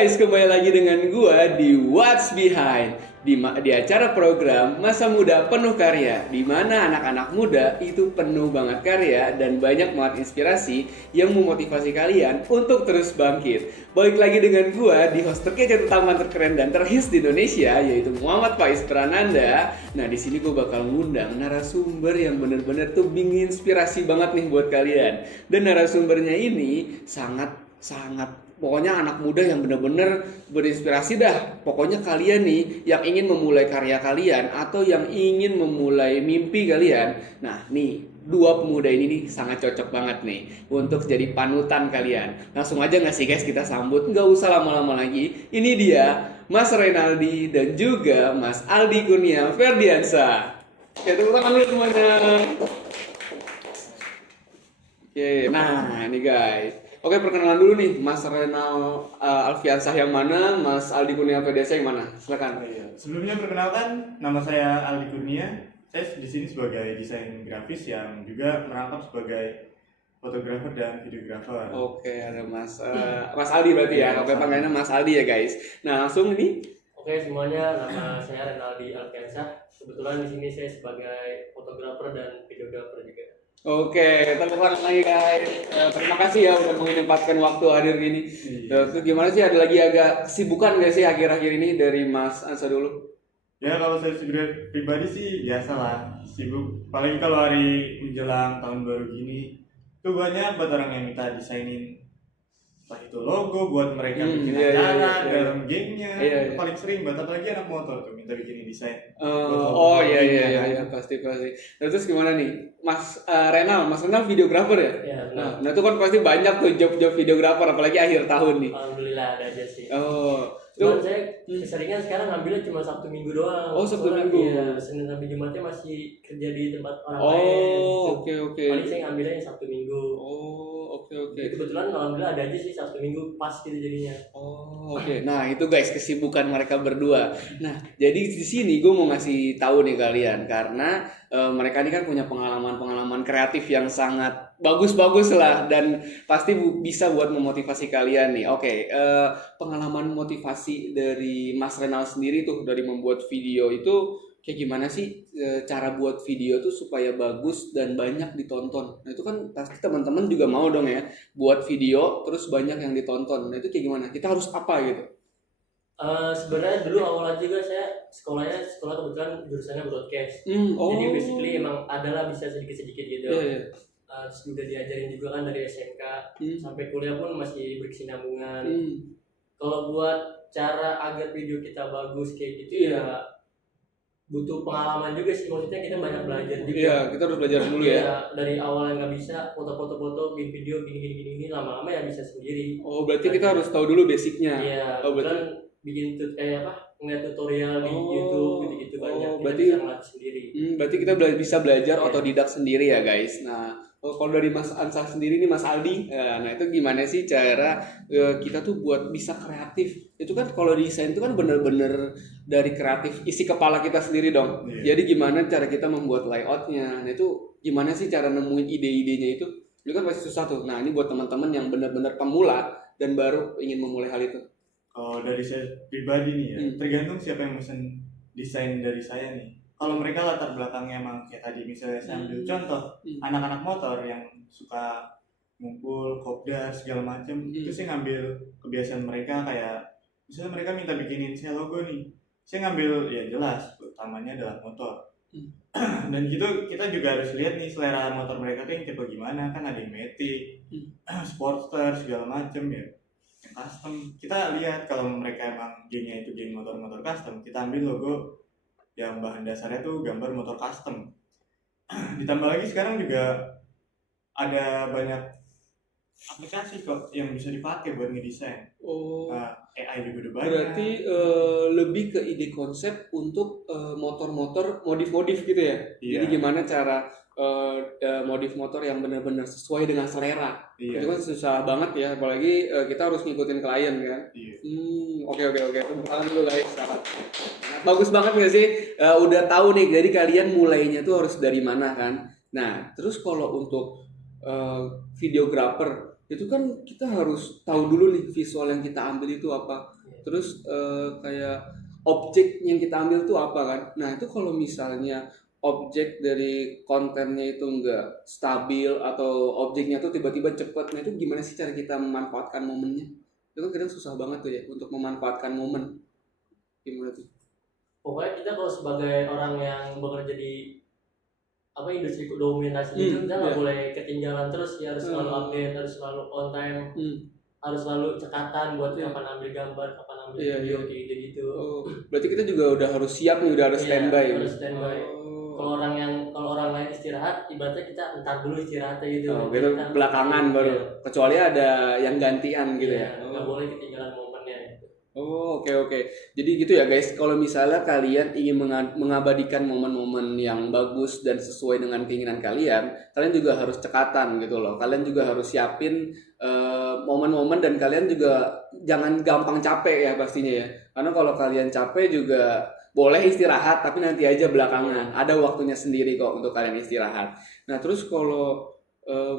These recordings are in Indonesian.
guys, kembali lagi dengan gua di What's Behind di acara program Masa Muda Penuh Karya, di mana anak-anak muda itu penuh banget karya dan banyak banget inspirasi yang memotivasi kalian untuk terus bangkit. Balik lagi dengan gua di host terkece, tertampan, terkeren dan terhits di Indonesia, yaitu Muhammad Faiz Prananda. Nah, di sini gua bakal ngundang narasumber yang bener-bener tuh bikin inspirasi banget nih buat kalian. Dan narasumbernya ini sangat pokoknya anak muda yang benar-benar berinspirasi dah. Pokoknya kalian nih yang ingin memulai karya kalian atau yang ingin memulai mimpi kalian. Nah, nih dua pemuda ini nih sangat cocok banget nih untuk jadi panutan kalian. Langsung aja nggak sih guys, kita sambut, nggak usah lama-lama lagi. Ini dia Mas Renaldi dan juga Mas Aldi Kurnia Ferdiansa. Ya, tepuk tangan dulu semuanya. Oke, nah ini guys. Oke, perkenalan dulu nih, Mas Renal Alfiansah yang mana, Mas Aldi Kurnia Ferdiansa yang mana? Silakan. Iya. Sebelumnya perkenalkan, nama saya Aldi Kurnia. Saya di sini sebagai desain grafis yang juga merangkap sebagai fotografer dan videografer. Oke, ada Mas Aldi berarti ya. Oke, panggilannya Mas Aldi ya guys. Nah, langsung ini. Oke semuanya, nama saya Renaldi Alfiansah. Kebetulan di sini saya sebagai fotografer dan videografer juga. Oke, tepuk tangan lagi guys. Terima kasih ya udah menyempatkan waktu hadir gini. Iya. Terus gimana sih, ada lagi agak kesibukan gak sih akhir-akhir ini dari Mas Ansa dulu? Ya kalau saya sendiri pribadi sih biasalah sibuk. Apalagi kalau hari menjelang tahun baru gini, tuh banyak buat orang yang minta desainin entah itu logo buat mereka bikin Iya, acara iya. dalam gamenya. Iya, Itu iya. paling sering buat apalagi anak motor tuh minta bikinin desain. Oh iya, pasti. Nah, terus gimana nih, Mas Mas Renal videografer ya? Ya benar. Nah itu kan pasti banyak tuh job-job videografer apalagi akhir tahun nih. Alhamdulillah ada aja sih. Oh, Cuman tuh. saya keseringan sekarang ngambilnya cuma Sabtu Minggu doang. Oh, Sabtu Soalnya, Minggu. Iya, Senin sampai Jumatnya masih kerja di tempat orang lain. Oh, gitu. oke. Paling saya ngambilnya yang Sabtu Minggu. Oh, oke. Jadi kebetulan alhamdulillah ada aja sih Sabtu Minggu pas gitu jadinya. Oh, oke. Nah, itu guys kesibukan mereka berdua. Nah, jadi di sini gue mau ngasih tahu nih kalian karena mereka ini kan punya pengalaman-pengalaman kreatif yang sangat bagus-bagus lah dan pasti bisa buat memotivasi kalian nih. Oke, pengalaman motivasi dari Mas Renal sendiri tuh dari membuat video itu kayak gimana sih, cara buat video tuh supaya bagus dan banyak ditonton. Nah, itu kan pasti teman-teman juga mau dong ya buat video terus banyak yang ditonton. Nah, itu kayak gimana? Kita harus apa gitu? Sebenarnya dulu awalnya juga saya sekolah kebetulan jurusannya broadcast. Oh. Jadi basically emang adalah bisa sedikit-sedikit gitu. Iya. Terus udah diajarin juga kan dari SMK sampai kuliah pun masih berkesinambungan. Kalau buat cara agar video kita bagus kayak gitu ya butuh pengalaman juga sih, maksudnya kita banyak belajar juga. Iya, kita harus belajar dulu ya. Iya, dari awal nggak bisa foto-foto bikin video gini lama-lama ya bisa sendiri. Oh, berarti kita harus tahu dulu basicnya. Iya, Oh, berarti. kan bikin ngeliat tutorial di YouTube gitu-gitu banyak. Kita berarti- bisa ngelatih sendiri. Berarti kita bisa belajar Iya. otodidak sendiri ya guys. Nah, kalau dari Mas Ansah sendiri nih, Mas Aldi, nah itu gimana sih cara kita tuh buat bisa kreatif? Itu kan kalau desain itu kan bener-bener dari kreatif isi kepala kita sendiri dong. Iya. Jadi gimana cara kita membuat layoutnya? Nah itu gimana sih cara nemuin ide-idenya itu? Itu kan pasti susah tuh. Nah ini buat teman-teman yang benar-benar pemula dan baru ingin memulai hal itu. Kalau dari saya pribadi nih ya, Hmm. tergantung siapa yang mesen desain dari saya nih. Kalau mereka latar belakangnya emang kayak tadi misalnya saya ambil contoh anak-anak motor yang suka ngumpul, kopdar segala macam, itu saya ngambil kebiasaan mereka kayak misalnya mereka minta bikinin saya logo nih, saya ngambil ya jelas utamanya adalah motor. Dan gitu kita juga harus lihat nih selera motor mereka tuh yang tipe gimana, kan ada yang Matic, Sportster segala macam ya. Yang custom, kita lihat kalau mereka emang gengnya itu geng motor-motor custom, kita ambil logo yang bahan dasarnya tuh gambar motor custom. Ditambah lagi sekarang juga ada banyak aplikasi kok yang bisa dipakai buat ngedesain. Oh. Nah, AI juga udah banyak. Berarti lebih ke ide konsep untuk motor-motor modif-modif gitu ya. Iya. Jadi gimana cara modif motor yang benar-benar sesuai dengan selera. Iya. Itu kan susah banget ya, apalagi kita harus ngikutin klien kan. Iya. Oke. Tepuk tangan dulu guys. Bagus banget nggak sih? Udah tahu nih, jadi kalian mulainya tuh harus dari mana kan. Nah, terus kalau untuk videographer itu kan kita harus tahu dulu nih visual yang kita ambil itu apa. Terus kayak objek yang kita ambil itu apa kan. Nah itu kalau misalnya objek dari kontennya itu enggak stabil atau objeknya tuh tiba-tiba cepet, nah itu gimana sih cara kita memanfaatkan momennya? Itu kan kadang susah banget tuh ya untuk memanfaatkan momen. Gimana tuh? Pokoknya kita kalau sebagai orang yang bekerja di industri dokumentasi itu kita nggak boleh ketinggalan terus ya, harus selalu update, harus selalu on time, harus selalu cekatan buat kapan ambil gambar, kapan ambil video kayak gitu. Berarti kita juga udah harus siap nih, udah harus standby. Harus standby. Kalau orang lain istirahat, ibaratnya kita entar dulu istirahatnya gitu. Gitu belakangan baru. Kecuali ada yang gantian gitu ya. Nggak boleh ketinggalan momennya. Oke. Jadi gitu ya guys, kalau misalnya kalian ingin mengabadikan momen-momen yang bagus dan sesuai dengan keinginan kalian juga harus cekatan gitu loh. Kalian juga harus siapin momen-momen dan kalian juga jangan gampang capek ya pastinya ya. Karena kalau kalian capek juga boleh istirahat, tapi nanti aja belakangan. Ada waktunya sendiri kok untuk kalian istirahat. Nah terus kalau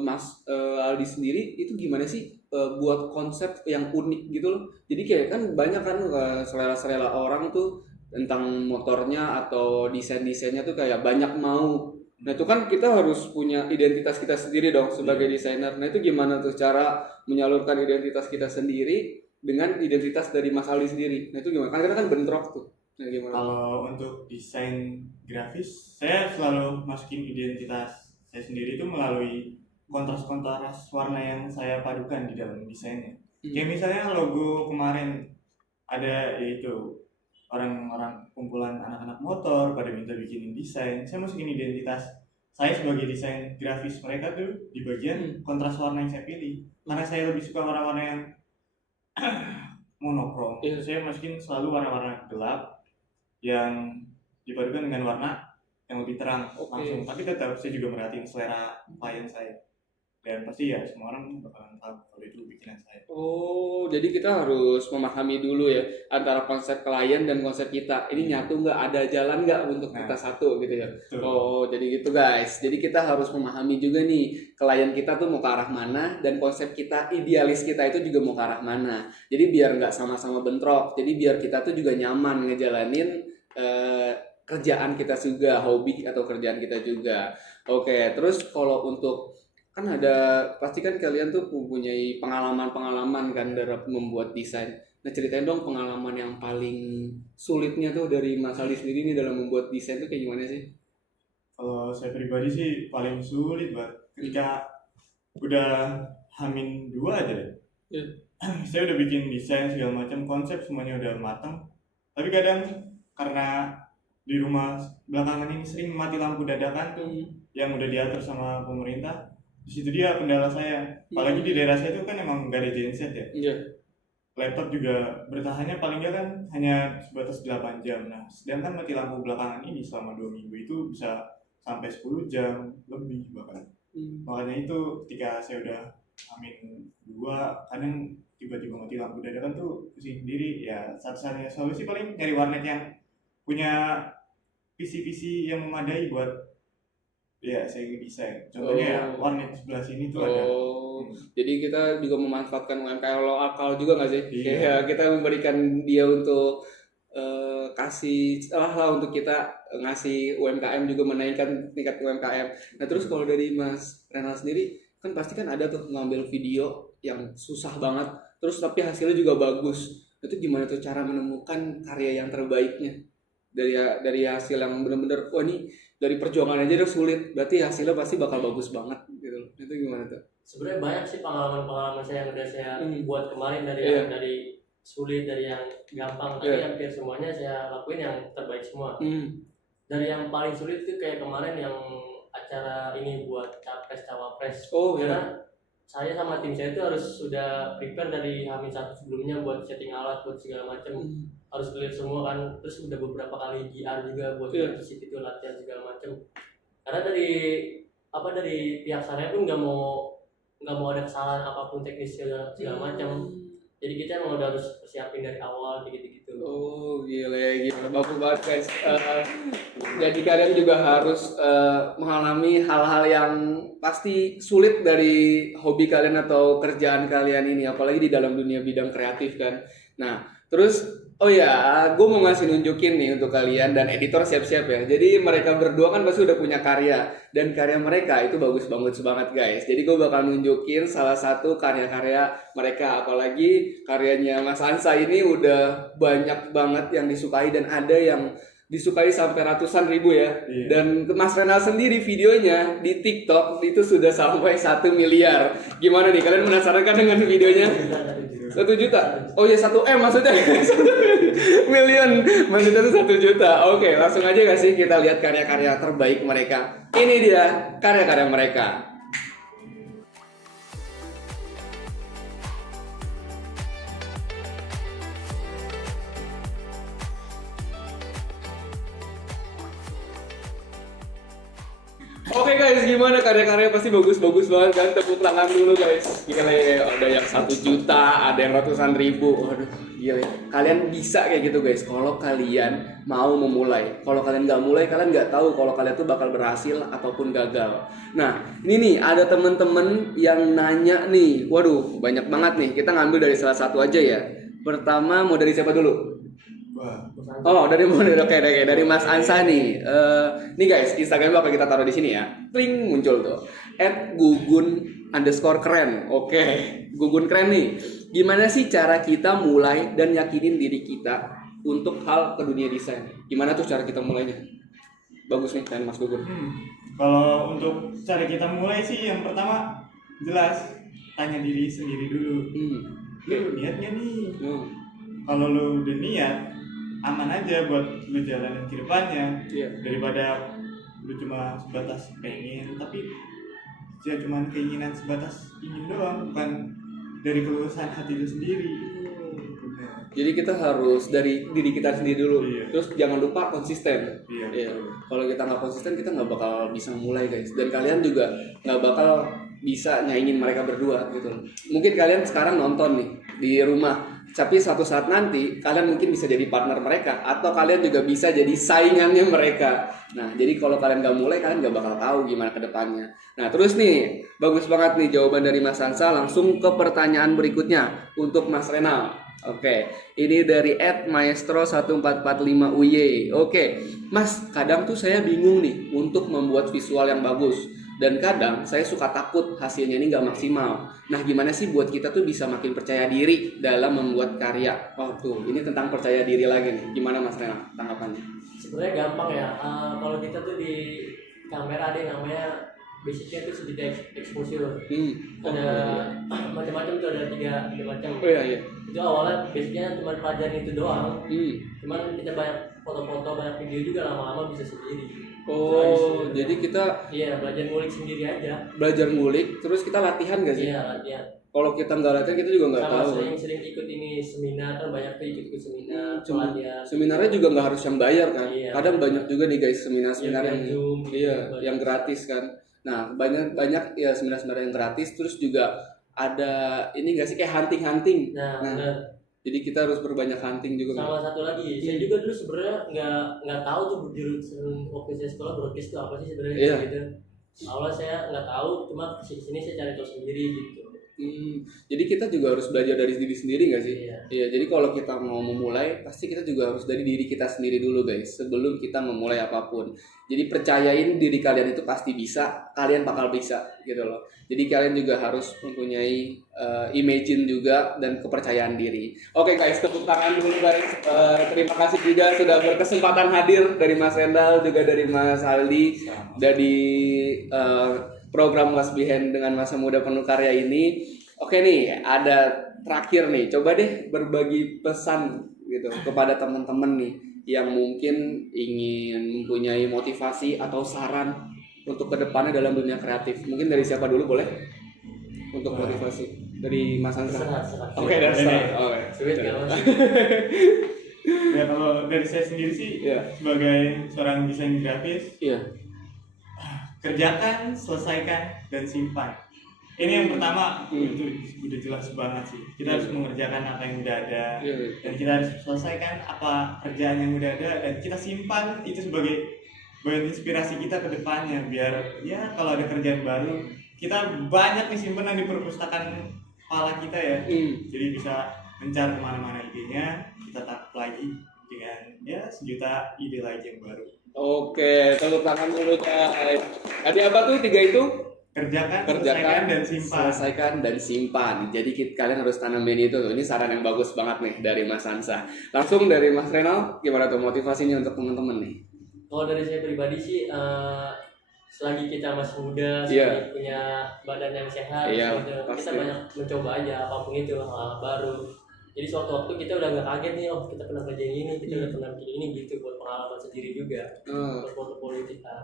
Mas Aldi sendiri itu gimana sih buat konsep yang unik gitu loh. Jadi kayak kan banyak kan selera-selera orang tuh tentang motornya atau desain-desainnya tuh kayak banyak mau. Nah itu kan kita harus punya identitas kita sendiri dong sebagai desainer. Nah itu gimana tuh cara menyalurkan identitas kita sendiri dengan identitas dari Mas Aldi sendiri. Nah itu gimana? Kan kita kan bentrok tuh. Nah gimana? Kalau untuk desain grafis, saya selalu masukin identitas saya sendiri itu melalui kontras-kontras warna yang saya padukan di dalam desainnya. Kayak misalnya logo kemarin ada yaitu orang-orang kumpulan anak-anak motor pada minta bikinin desain, saya masukin identitas saya sebagai desain grafis mereka tuh di bagian kontras warna yang saya pilih. Karena saya lebih suka warna-warna yang monokrom. Saya masukin selalu warna-warna gelap yang dipadukan dengan warna yang lebih terang langsung. Tapi tetap saya juga merhatiin selera klien saya. Dan pasti ya semua orang bakalan tahu kalau itu bikinan saya. Jadi kita harus memahami dulu ya antara konsep klien dan konsep kita. Ini nyatu nggak? Ada jalan nggak untuk kita satu gitu ya? Betul. Jadi gitu guys. Jadi kita harus memahami juga nih klien kita tuh mau ke arah mana dan konsep kita, idealis kita itu juga mau ke arah mana. Jadi biar nggak sama-sama bentrok. Jadi biar kita tuh juga nyaman ngejalanin kerjaan kita juga, hobi atau kerjaan kita juga. Oke, terus kalau untuk kan pasti kan kalian tuh mempunyai pengalaman kan dalam membuat desain. Nah ceritain dong pengalaman yang paling sulitnya tuh dari Mas Aldi sendiri nih dalam membuat desain tuh kayak gimana sih? Kalau saya pribadi sih paling sulit ketika udah H-2 aja deh. Saya udah bikin desain segala macam, konsep semuanya udah matang. Tapi kadang karena di rumah belakangan ini sering mati lampu dadakan tuh yang udah diatur sama pemerintah. Di situ dia kendala saya. Apalagi di daerah saya itu kan emang gak ada genset ya. Laptop juga bertahannya paling nggak kan hanya sebatas 8 jam. Nah, sedangkan mati lampu belakangan ini selama 2 minggu itu bisa sampai 10 jam lebih bahkan. Makanya itu ketika saya udah H-2 kadang tiba-tiba mati lampu dadakan tuh pusing sendiri. Ya satu-satunya solusi paling nyari warnet yang punya PC yang memadai buat saya desain. Contohnya ya warnet sebelah sini tuh ada. Jadi kita juga memanfaatkan UMKM lokal juga nggak sih? Kayak kita memberikan dia untuk kasih lah untuk kita ngasih UMKM juga menaikkan tingkat UMKM. Nah terus kalau dari Mas Renal sendiri kan pasti kan ada tuh ngambil video yang susah banget, terus tapi hasilnya juga bagus. Itu gimana tuh cara menemukan karya yang terbaiknya dari hasil yang benar-benar ini dari perjuangan aja udah sulit, berarti hasilnya pasti bakal bagus banget gitu. Itu gimana tuh? Sebenarnya banyak sih pengalaman saya yang udah saya buat kemarin dari sulit, dari yang gampang, tapi hampir semuanya saya lakuin yang terbaik semua. Dari yang paling sulit itu kayak kemarin yang acara ini buat capres cawapres. Karena saya sama tim saya itu harus sudah prepare dari H-1 sebelumnya buat setting alat, buat segala macam. Harus clear semua kan, terus udah beberapa kali GR juga buat itu latihan segala macam. Karena dari pihak sana pun nggak mau ada kesalahan apapun teknis segala macam. Jadi kita emang udah harus persiapin dari awal gitu. Gila bagus banget guys. Jadi kalian juga harus mengalami hal-hal yang pasti sulit dari hobi kalian atau kerjaan kalian ini, apalagi di dalam dunia bidang kreatif kan. Nah, terus oh ya, gue mau ngasih nunjukin nih untuk kalian dan editor siap-siap ya. Jadi mereka berdua kan pasti udah punya karya dan karya mereka itu bagus banget guys. Jadi gue bakal nunjukin salah satu karya-karya mereka, apalagi karyanya Mas Ansa ini udah banyak banget yang disukai dan ada yang disukai sampai ratusan ribu ya. Iya. Dan Mas Renal sendiri videonya di TikTok itu sudah sampai 1 miliar. Gimana nih, kalian penasaran kan dengan videonya? 1 juta? Oh ya 1 M maksudnya. 1 million maksudnya itu 1 juta. Oke, langsung aja gak sih kita lihat karya-karya terbaik mereka. Ini dia karya-karya mereka. Oke guys, gimana karya-karya pasti bagus-bagus banget kan? Tepuk tangan dulu guys. Gila ya, ada yang 1 juta, ada yang ratusan ribu. Waduh, gila ya. Kalian bisa kayak gitu guys, kalau kalian mau memulai. Kalau kalian nggak mulai, kalian nggak tahu kalau kalian tuh bakal berhasil ataupun gagal. Nah, ini nih ada temen-temen yang nanya nih. Waduh, banyak banget nih. Kita ngambil dari salah satu aja ya. Pertama mau dari siapa dulu? Oh, dari dari Mas Ansa nih. Nih guys, Instagram bakal kita taruh di sini ya. Kling muncul tuh. @gugun_keren. Oke, Gugun keren nih. Gimana sih cara kita mulai dan yakinin diri kita untuk hal ke dunia desain? Gimana tuh cara kita mulainya? Bagus nih kan Mas Gugun. Kalau untuk cara kita mulai sih yang pertama jelas tanya diri sendiri dulu. Lu niatnya nih. Kalau lu udah niat, aman aja buat lu jalanin ke depannya. Daripada lu cuma sebatas pengen tapi ya cuma keinginan sebatas ingin doang, bukan dari kelulusan hati lu sendiri. Jadi kita harus dari diri kita sendiri dulu. Terus jangan lupa konsisten. Iya. Kalau kita nggak konsisten, kita nggak bakal bisa mulai guys. Dan kalian juga nggak bakal bisa nyaingin mereka berdua gitu. Mungkin kalian sekarang nonton nih di rumah, tapi suatu saat nanti kalian mungkin bisa jadi partner mereka, atau kalian juga bisa jadi saingannya mereka. Nah, jadi kalau kalian nggak mulai, kalian nggak bakal tahu gimana kedepannya. Nah, terus nih, bagus banget nih jawaban dari Mas Ansa. Langsung ke pertanyaan berikutnya untuk Mas Renal. Oke, ini dari @maestro1445uy. Oke, Mas, kadang tuh saya bingung nih untuk membuat visual yang bagus. Dan kadang saya suka takut hasilnya ini nggak maksimal. Nah, gimana sih buat kita tuh bisa makin percaya diri dalam membuat karya? Oh tuh, ini tentang percaya diri lagi nih. Gimana Mas Renal tanggapannya? Sebenarnya gampang ya. Kalau kita tuh di kamera ada yang namanya basicnya tuh sedikit exposure. Ada macam-macam tuh, ada tiga macam. Oh iya. Itu awalnya basicnya cuma pelajaran itu doang. Cuman kita banyak foto-foto, banyak video juga, lama-lama bisa sendiri. Oh, jadi kita belajar ngulik sendiri aja. Belajar ngulik, terus kita latihan gak sih? Iya, latihan. Kalau kita nggak latihan, kita juga nggak tahu. Sama sering ikut ini seminar, kan banyak tuh ikut seminar, pelatihan. Seminarnya juga nggak harus yang bayar kan? Iya. Kadang banyak juga nih guys seminar-seminar yang Zoom, yang gratis kan. Nah, banyak ya seminar-seminar yang gratis, terus juga ada ini nggak sih kayak hunting. Nah, jadi kita harus berbanyak hunting juga. Sama satu lagi, saya juga dulu sebenarnya nggak tahu tuh jurusan waktu saya sekolah broadcast itu apa sih sebenarnya gitu. Awalnya saya nggak tahu, cuma kesini saya cari tahu sendiri gitu. Jadi kita juga harus belajar dari diri sendiri nggak sih? Iya. Jadi kalau kita mau memulai, pasti kita juga harus dari diri kita sendiri dulu guys, sebelum kita memulai apapun. Jadi percayain diri kalian itu pasti bisa, kalian bakal bisa gitu loh. Jadi kalian juga harus mempunyai imagine juga dan kepercayaan diri. Oke guys, tepuk tangan dulu guys. Terima kasih juga sudah berkesempatan hadir dari Mas Rendal, juga dari Mas Aldi, dari program What's Behind dengan Masa Muda Penuh Karya ini. Oke nih, ada terakhir nih, coba deh berbagi pesan gitu kepada teman-teman nih yang mungkin ingin mempunyai motivasi atau saran untuk kedepannya dalam dunia kreatif. Mungkin dari siapa dulu boleh? Untuk motivasi dari Mas Ansa. Oke, dari saya. Ya kalau dari saya sendiri sih sebagai seorang desain grafis, kerjakan, selesaikan, dan simpan. Ini yang pertama, itu udah jelas banget sih. Kita harus mengerjakan apa yang udah ada, dan kita harus selesaikan apa kerjaan yang udah ada, dan kita simpan itu sebagai buat inspirasi kita ke depannya, biar ya kalau ada kerjaan baru kita banyak nih simpenan di perpustakaan kepala kita ya. Jadi bisa mencari kemana-mana idenya, kita tangkap lagi dengan ya 1 juta ide lagi yang baru. Oke, tepuk tangan dulu guys. Tadi apa tuh 3 itu? Kerjakan, selesaikan, dan simpan. Selesaikan dan simpan. Jadi kalian harus tanamin itu. Ini saran yang bagus banget nih dari Mas Hansa. Langsung dari Mas Renal, gimana tuh motivasinya untuk teman-teman nih? Kalau dari saya pribadi sih, selagi kita masih muda, Iya. selagi punya badan yang sehat, Iya, gitu, pasti. kita banyak mencoba aja apapun itu, hal baru. Jadi suatu waktu kita udah nggak kaget nih, oh kita pernah kerjain ini, kita udah pernah bikin ini gitu, buat pengalaman sendiri juga, buat portofolio kita.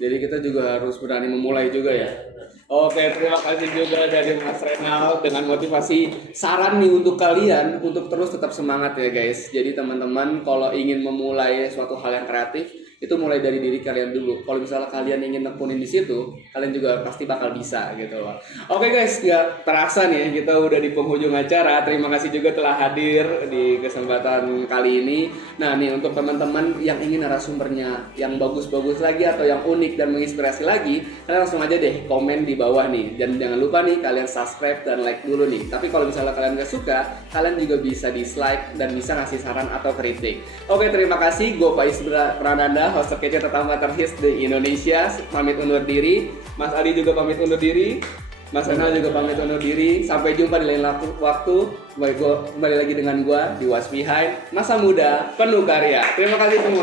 Jadi kita juga harus berani memulai juga ya. Benar. Oke, terima kasih juga dari Mas Renal dengan motivasi saran nih untuk kalian untuk terus tetap semangat ya guys. Jadi teman-teman kalau ingin memulai suatu hal yang kreatif itu mulai dari diri kalian dulu. Kalau misalnya kalian ingin nekunin di situ, kalian juga pasti bakal bisa gitu loh. Oke guys, nggak terasa nih kita udah di penghujung acara. Terima kasih juga telah hadir di kesempatan kali ini. Nah nih untuk teman-teman yang ingin narasumbernya yang bagus-bagus lagi atau yang unik dan menginspirasi lagi, kalian langsung aja deh komen di bawah nih. Dan jangan lupa nih kalian subscribe dan like dulu nih. Tapi kalau misalnya kalian nggak suka, kalian juga bisa dislike dan bisa ngasih saran atau kritik. Oke, terima kasih. Gue Faiz Prananda, host terkece terutama terhits di Indonesia, pamit undur diri. Mas Adi juga pamit undur diri. Mas Renal juga pamit undur diri. Sampai jumpa di lain waktu. Kembali lagi dengan gua di What's Behind, masa muda penuh karya. Terima kasih semua.